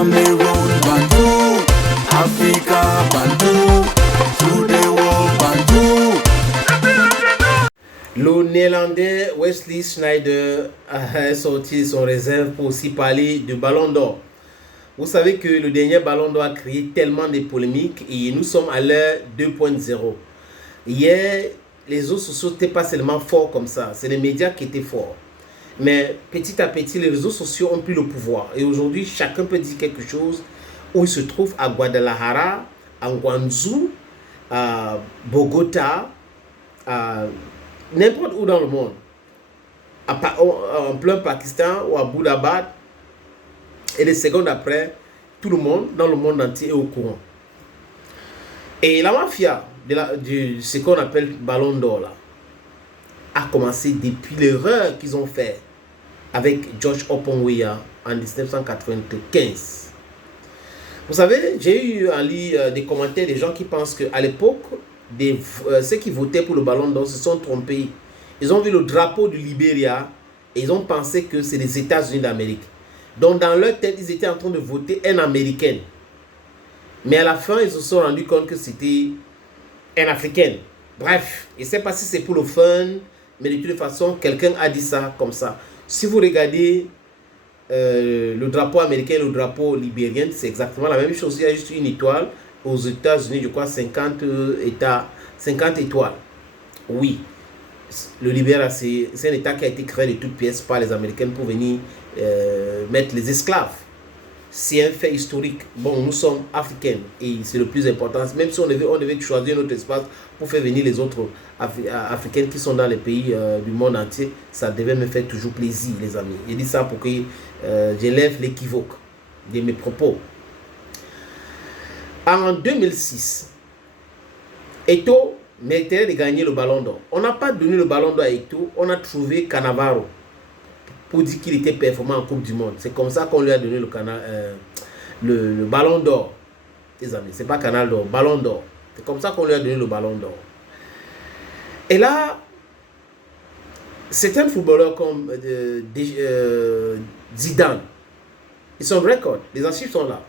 Cameroon, Bantu, Africa, Bantu, to the world, Bantu. Le néerlandais Wesley Sneijder a sorti son réserve pour aussi parler du Ballon d'Or. Vous savez que le dernier Ballon d'Or a créé tellement de polémiques et nous sommes à l'ère 2.0. Hier, les réseaux sociaux n'étaient pas seulement forts comme ça, c'est les médias qui étaient forts. Mais petit à petit, les réseaux sociaux ont pris le pouvoir. Et aujourd'hui, chacun peut dire quelque chose où il se trouve à Guadalajara, à Guangzhou, à Bogota, à n'importe où dans le monde. En plein Pakistan ou à Abbottabad. Et des secondes après, tout le monde dans le monde entier est au courant. Et la mafia de ce qu'on appelle Ballon d'Or là, a commencé depuis l'erreur qu'ils ont fait avec George Oponweya en 1995. Vous savez, j'ai eu en lire des commentaires des gens qui pensent qu'à l'époque, ceux qui votaient pour le Ballon d'Or se sont trompés. Ils ont vu le drapeau du Libéria et ils ont pensé que c'est les États-Unis d'Amérique. Donc dans leur tête, ils étaient en train de voter un Américain. Mais à la fin, ils se sont rendus compte que c'était un Africain. Bref, je ne sais pas si c'est pour le fun, mais de toute façon, quelqu'un a dit ça comme ça. Si vous regardez le drapeau américain et le drapeau libérien, c'est exactement la même chose. Il y a juste une étoile. Aux États-Unis, je crois 50 étoiles. Oui, le Libéria, c'est un État qui a été créé de toutes pièces par les Américains pour venir mettre les esclaves. C'est un fait historique. Bon, nous sommes africains et c'est le plus important. Même si on devait choisir notre espace pour faire venir les autres Africains qui sont dans les pays du monde entier, ça devait me faire toujours plaisir, les amis. Je dis ça pour que j'élève l'équivoque de mes propos. En 2006, Eto'o méritait de gagner le Ballon d'Or. On n'a pas donné le Ballon d'Or à Eto'o, on a trouvé Cannavaro pour dire qu'il était performant en Coupe du Monde. C'est comme ça qu'on lui a donné le Ballon d'Or. Les amis, c'est pas Canal d'Or, Ballon d'Or. C'est comme ça qu'on lui a donné le Ballon d'Or. Et là, certains footballeurs comme Zidane, ils sont record, les archives sont là.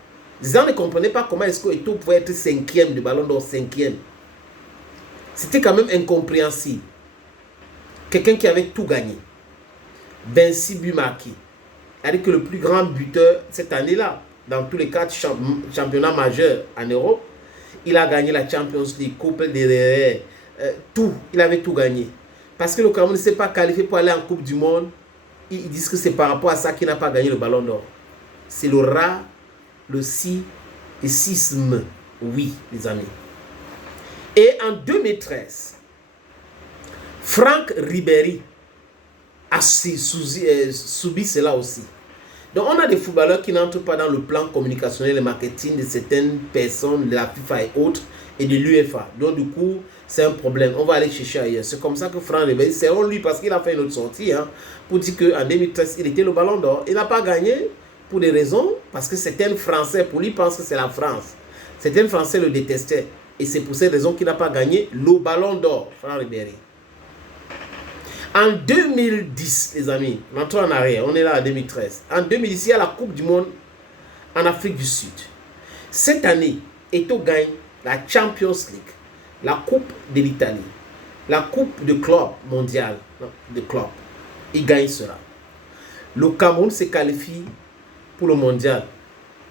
Zidane ne comprenait pas comment est-ce que Eto'o pouvait être 5e du Ballon d'Or, 5e. C'était quand même incompréhensible. Quelqu'un qui avait tout gagné. 26 buts marqués. C'est-à-dire que le plus grand buteur cette année-là, dans tous les 4 championnats majeurs en Europe, il a gagné la Champions League, Coupe des Reyes, tout. Il avait tout gagné. Parce que le Cameroun ne s'est pas qualifié pour aller en Coupe du Monde. Ils disent que c'est par rapport à ça qu'il n'a pas gagné le Ballon d'Or. C'est le rat, le sisme. Oui, les amis. Et en 2013, Franck Ribéry a subi cela aussi. Donc on a des footballeurs qui n'entrent pas dans le plan communicationnel et marketing de certaines personnes de la FIFA et autres et de l'UEFA. Donc du coup, c'est un problème. On va aller chercher ailleurs. C'est comme ça que Franck Ribéry, c'est lui parce qu'il a fait une autre sortie pour dire qu'en 2013, il était le Ballon d'Or. Il n'a pas gagné pour des raisons, parce que certains Français, pour lui, pensent que c'est la France. Certains Français le détestaient. Et c'est pour cette raison qu'il n'a pas gagné le Ballon d'Or, Franck Ribéry. En 2010, les amis, rentrons en arrière, on est là en 2013. En 2010, il y a la Coupe du Monde en Afrique du Sud. Cette année, Eto'o gagne la Champions League, la Coupe de l'Italie, la Coupe de club mondial, de club. Il gagne cela. Le Cameroun se qualifie pour le mondial.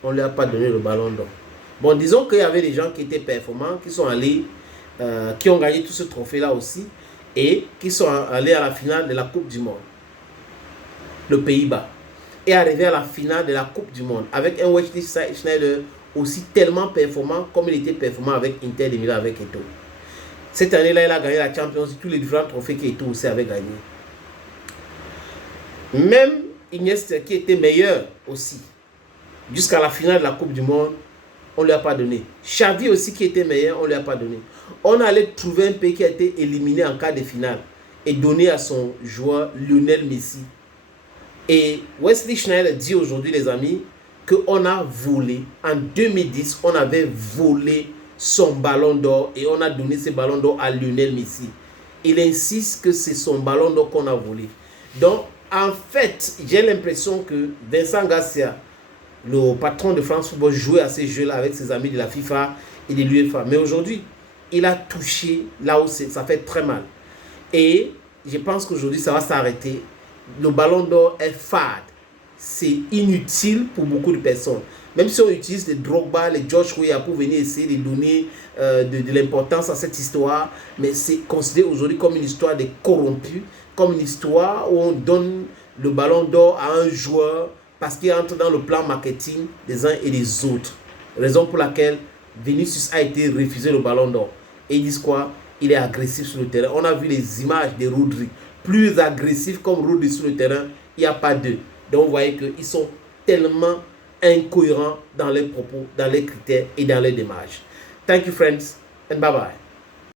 On ne lui a pas donné le Ballon d'Or. Bon, disons qu'il y avait des gens qui étaient performants, qui sont allés, qui ont gagné tout ce trophée-là aussi, et qui sont allés à la finale de la Coupe du Monde. Le Pays-Bas est arrivé à la finale de la Coupe du Monde avec un Wesley Sneijder aussi tellement performant comme il était performant avec Inter de Milan, avec Eto'o. Cette année-là, il a gagné la Champions League, tous les différents trophées qu'Eto'o aussi avait gagné. Même Iniesta qui était meilleur aussi, jusqu'à la finale de la Coupe du Monde, on ne lui a pas donné. Xavi aussi qui était meilleur, on ne lui a pas donné. On allait trouver un pays qui a été éliminé en quart de finale et donné à son joueur Lionel Messi. Et Wesley Sneijder dit aujourd'hui, les amis, qu'on a volé. En 2010, on avait volé son Ballon d'Or et on a donné ce Ballon d'Or à Lionel Messi. Il insiste que c'est son Ballon d'Or qu'on a volé. Donc, en fait, j'ai l'impression que Vincent Garcia le patron de France Football jouait à ces jeux-là avec ses amis de la FIFA et de l'UEFA. Mais aujourd'hui, il a touché là où ça fait très mal. Et je pense qu'aujourd'hui, ça va s'arrêter. Le ballon d'or est fade. C'est inutile pour beaucoup de personnes. Même si on utilise les Drogba, les George Weah pour venir essayer de donner de l'importance à cette histoire, mais c'est considéré aujourd'hui comme une histoire de corrompu, comme une histoire où on donne le ballon d'or à un joueur parce qu'il entre dans le plan marketing des uns et des autres. Raison pour laquelle Vinicius a été refusé le ballon d'or. Et ils disent quoi? Il est agressif sur le terrain. On a vu les images de Rodri. Plus agressif comme Rodri sur le terrain, il n'y a pas d'eux. Donc vous voyez qu'ils sont tellement incohérents dans les propos, dans les critères et dans les démarches. Thank you friends and bye bye.